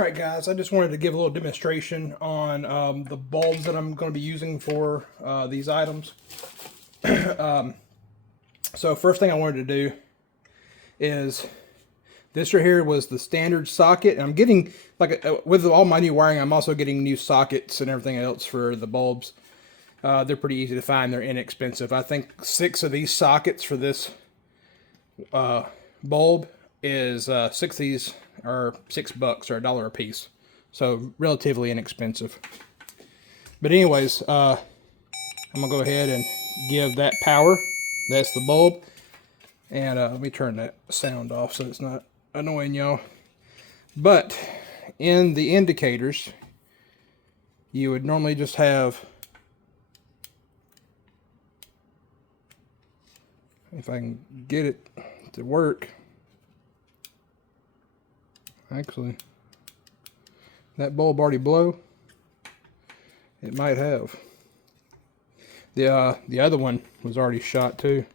Alright guys, I just wanted to give a little demonstration on the bulbs that I'm going to be using for these items. So first thing I wanted to do is, this right here was the standard socket. And I'm getting, like, with all my new wiring, I'm also getting new sockets and everything else for the bulbs. They're pretty easy to find, they're inexpensive. I think 6 of these sockets for this bulb is 6 of these are $6 or $1 a piece, so relatively inexpensive. But anyways, I'm gonna go ahead and give that power. That's the bulb, and let me turn that sound off so it's not annoying y'all. But in the indicators, you would normally just have, if I can get it to work. Actually, that bulb already blow? It might have. The other one was already shot too.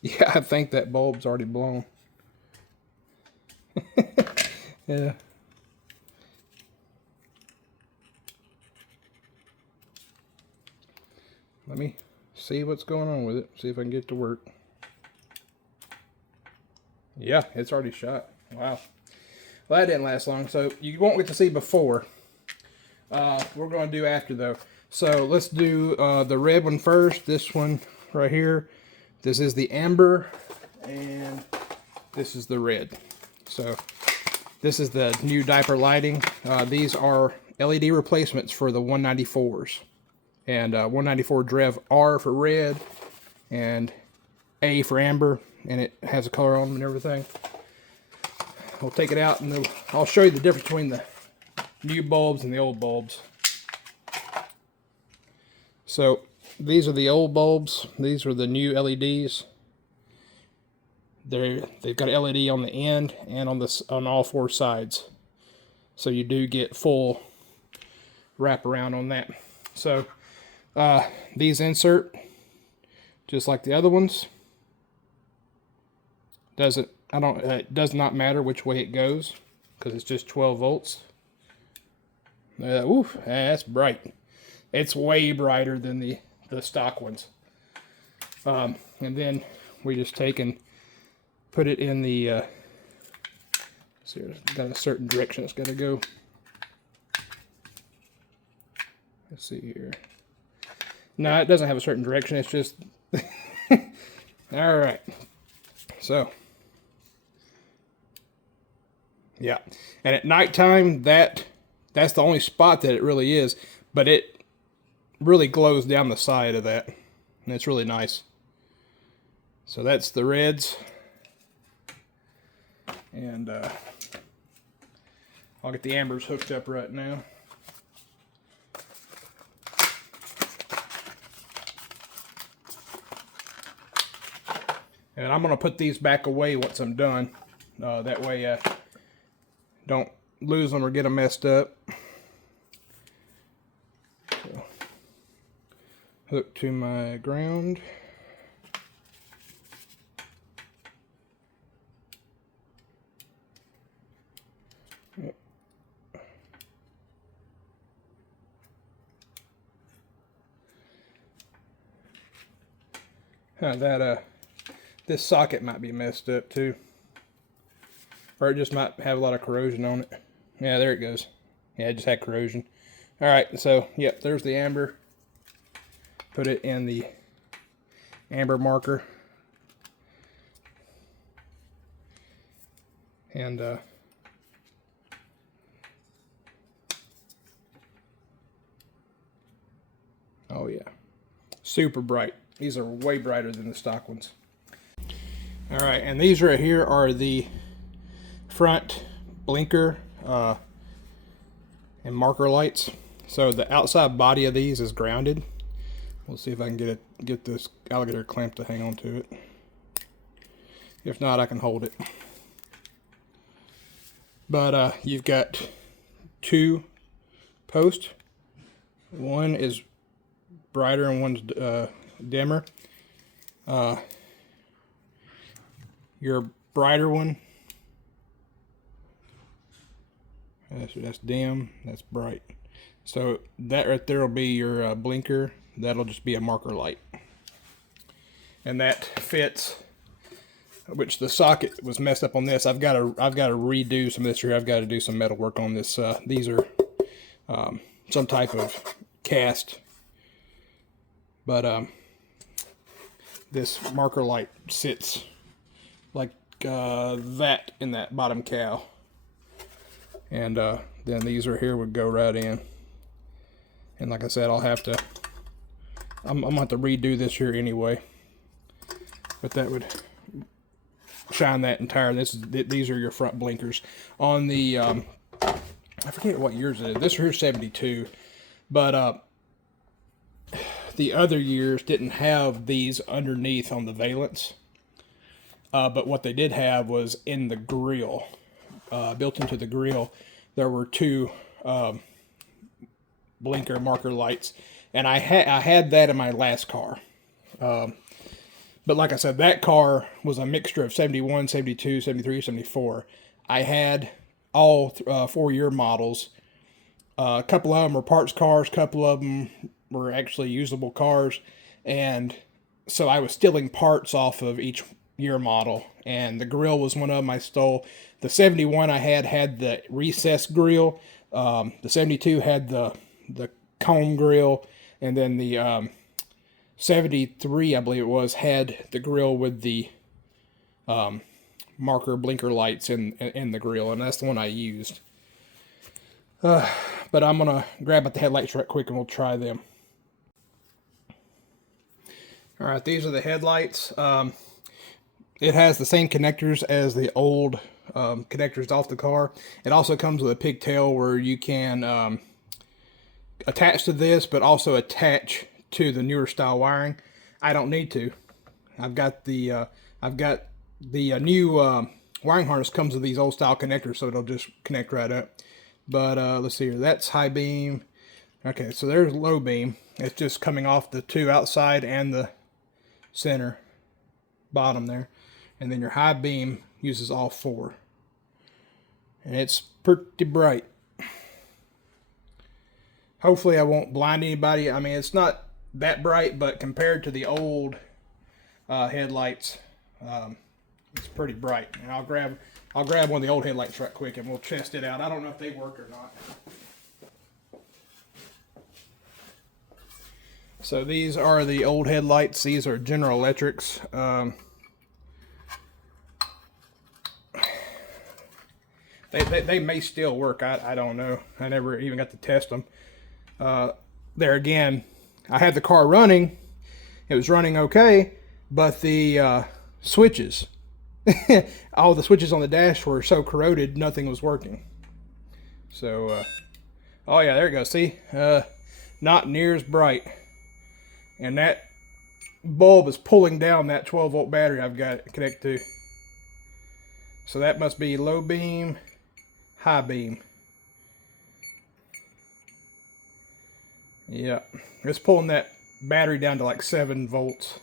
Yeah, I think that bulb's already blown. Yeah. Let me see what's going on with it. See if I can get it to work. Yeah, it's already shot. Wow. Well, that didn't last long, so you won't get to see before. We're going to do after, though. So let's do the red one first. This one right here. This is the amber, and this is the red. So this is the new diaper lighting. These are LED replacements for the 194s. And 194 Drev R for red, and A for amber, and it has a color on them and everything. We'll take it out, and I'll show you the difference between the new bulbs and the old bulbs. So these are the old bulbs. These are the new LEDs. They've got an LED on the end and on all 4 sides. So you do get full wraparound on that. So these insert just like the other ones. It does not matter which way it goes, because it's just 12 volts. Oof, that's bright. It's way brighter than the stock ones. And then we just take and put it in the see, it's got a certain direction it's got to go. Let's see here. No, it doesn't have a certain direction. It's just all right. So yeah, and at nighttime, that's the only spot that it really is, but it really glows down the side of that, and it's really nice. So that's the reds, and I'll get the ambers hooked up right now. And I'm going to put these back away once I'm done. That way I don't lose them or get them messed up. So, hook to my ground. Yep. This socket might be messed up too, or it just might have a lot of corrosion on it. Yeah, there it goes. Yeah, it just had corrosion. All right, so yep, there's the amber. Put it in the amber marker, and oh yeah, super bright. These are way brighter than the stock ones. All right, and these right here are the front blinker and marker lights. So the outside body of these is grounded. We'll see if I can get this alligator clamp to hang on to it. If not, I can hold it. But you've got 2 posts. One is brighter and one's dimmer. your brighter one. That's dim, that's bright. So that right there will be your blinker. That'll just be a marker light. And that fits, which the socket was messed up on this. I've got to redo some of this here. I've got to do some metal work on this. These are some type of cast. But this marker light sits like that in that bottom cowl. And then these are here would go right in. And like I said, I'm gonna have to redo this here anyway. But that would shine that entire. These are your front blinkers on the. I forget what years it is. This here's 72, but the other years didn't have these underneath on the valence. But what they did have was in the grill, built into the grill, there were two blinker marker lights, and I had that in my last car. But like I said, that car was a mixture of 71, 72, 73, 74. I had all 4-year models. A couple of them were parts cars, a couple of them were actually usable cars, and so I was stealing parts off of each year model, and the grill was one of them I stole. The 71 I had the recessed grill. The 72 had the cone grill, and then the 73, I believe it was, had the grill with the marker blinker lights in the grill, and that's the one I used. But I'm gonna grab out the headlights right quick and we'll try them. All right, these are the headlights. It has the same connectors as the old connectors off the car. It also comes with a pigtail where you can attach to this, but also attach to the newer style wiring. I don't need to. I've got the new wiring harness comes with these old style connectors, so it'll just connect right up. But let's see here. That's high beam. Okay, so there's low beam. It's just coming off the two outside and the center bottom there. And then your high beam uses all four. And it's pretty bright. Hopefully I won't blind anybody. I mean, it's not that bright, but compared to the old headlights, it's pretty bright. And I'll grab one of the old headlights right quick and we'll test it out. I don't know if they work or not. So these are the old headlights. These are General Electrics. They may still work. I don't know. I never even got to test them. There again, I had the car running. It was running okay, but the switches, all the switches on the dash were so corroded, nothing was working. So, oh yeah, there you go. See, not near as bright. And that bulb is pulling down that 12-volt battery I've got it connected to. So that must be low beam, high beam. Yeah, it's pulling that battery down to like 7 volts.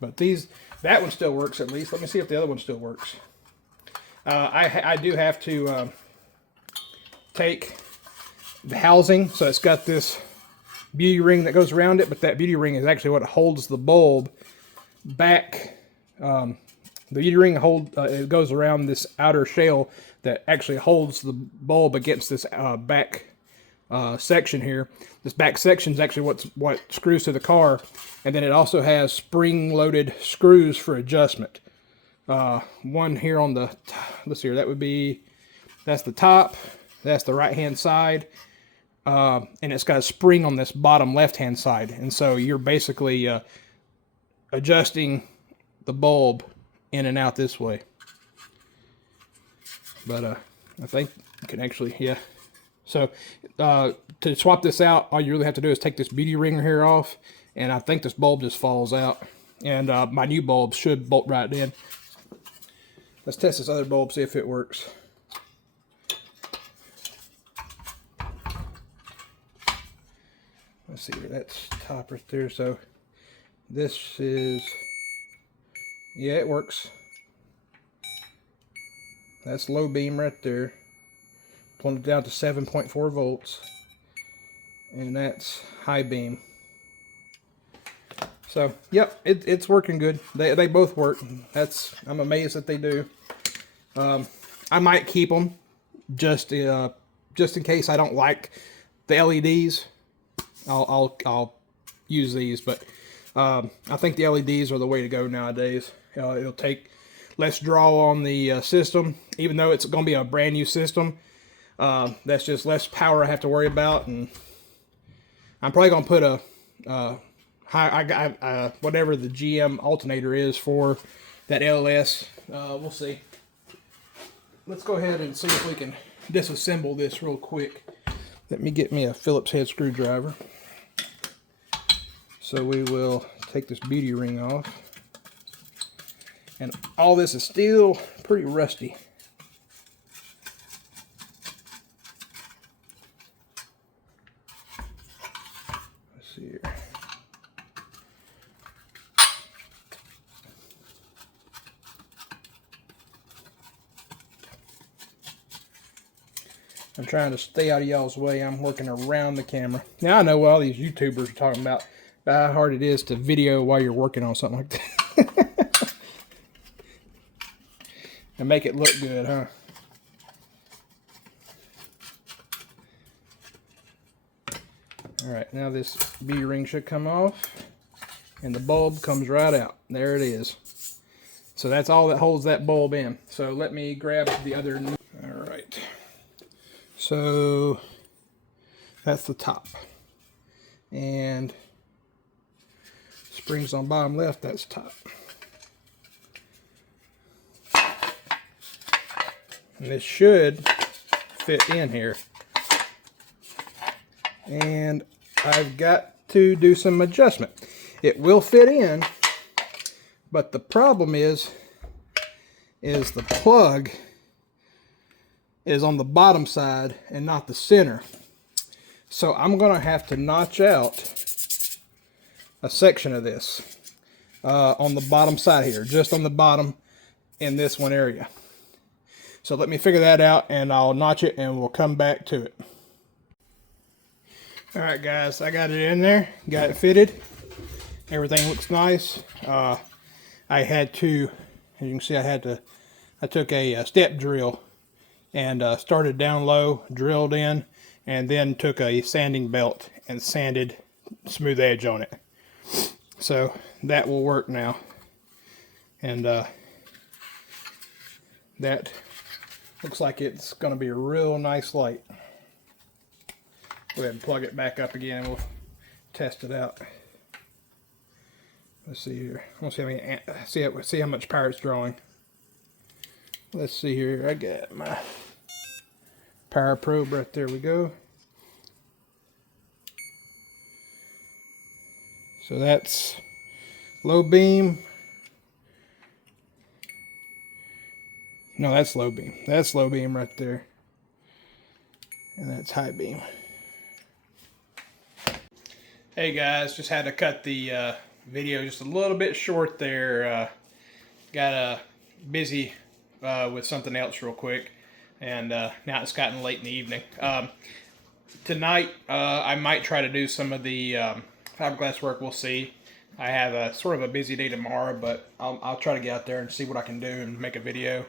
But that one still works at least. Let me see if the other one still works. I do have to take the housing, so it's got this beauty ring that goes around it, but that beauty ring is actually what holds the bulb back. The beauty ring it goes around this outer shell that actually holds the bulb against this back section here. This back section is actually what screws to the car, and then it also has spring-loaded screws for adjustment. One here on the, let's see here, that's the top, that's the right-hand side, and it's got a spring on this bottom left-hand side, and so you're basically adjusting the bulb in and out this way. But I think you can actually, yeah. So to swap this out, all you really have to do is take this beauty ring here off, and I think this bulb just falls out. And my new bulb should bolt right in. Let's test this other bulb, see if it works. Let's see, that's top right there. So This is, yeah, it works. That's low beam right there. Pulling it down to 7.4 volts. And that's high beam. So, yep, it's working good. They both work. I'm amazed that they do. I might keep them just in case I don't like the LEDs. I'll use these, but I think the LEDs are the way to go nowadays. It'll take less draw on the system, even though it's going to be a brand new system. That's just less power I have to worry about, and I'm probably going to put a whatever the GM alternator is for that LS. We'll see. Let's go ahead and see if we can disassemble this real quick. Let me get me a Phillips head screwdriver. So we will take this beauty ring off. And all this is still pretty rusty. Let's see here. I'm trying to stay out of y'all's way. I'm working around the camera. Now I know what all these YouTubers are talking about how hard it is to video while you're working on something like that. And make it look good, huh? Alright, now this B ring should come off. And the bulb comes right out. There it is. So that's all that holds that bulb in. So let me grab the other. Alright. So that's the top. And springs on bottom left, that's top. And this should fit in here. And I've got to do some adjustment. It will fit in, but the problem is the plug is on the bottom side and not the center. So I'm going to have to notch out a section of this on the bottom side here, just on the bottom in this one area. So let me figure that out, and I'll notch it and we'll come back to it. Alright guys, I got it in there, got it fitted. Everything looks nice. I had to, as you can see, I took a step drill and started down low, drilled in, and then took a sanding belt and sanded smooth edge on it. So that will work now. And that looks like it's going to be a real nice light. Go ahead and plug it back up again and we'll test it out. Let's see here. I want to see how much power it's drawing. Let's see here. I got my power probe right there. We go. So that's low beam. No, that's low beam. That's low beam right there. And that's high beam. Hey guys, just had to cut the video just a little bit short there. Got busy with something else real quick, and now it's gotten late in the evening. Tonight I might try to do some of the fiberglass work. We'll see. I have a sort of a busy day tomorrow, but I'll try to get out there and see what I can do and make a video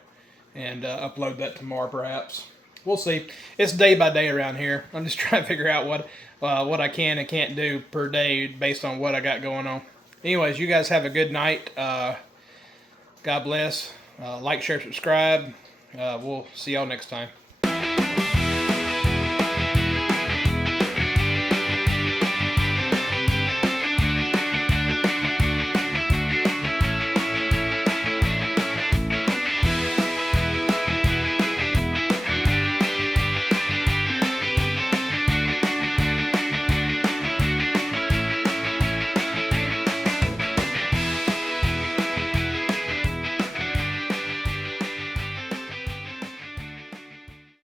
and upload that tomorrow perhaps. We'll see. It's day by day around here. I'm just trying to figure out what I can and can't do per day based on what I got going on. Anyways, you guys have a good night. God bless. Like, share, subscribe. We'll see y'all next time.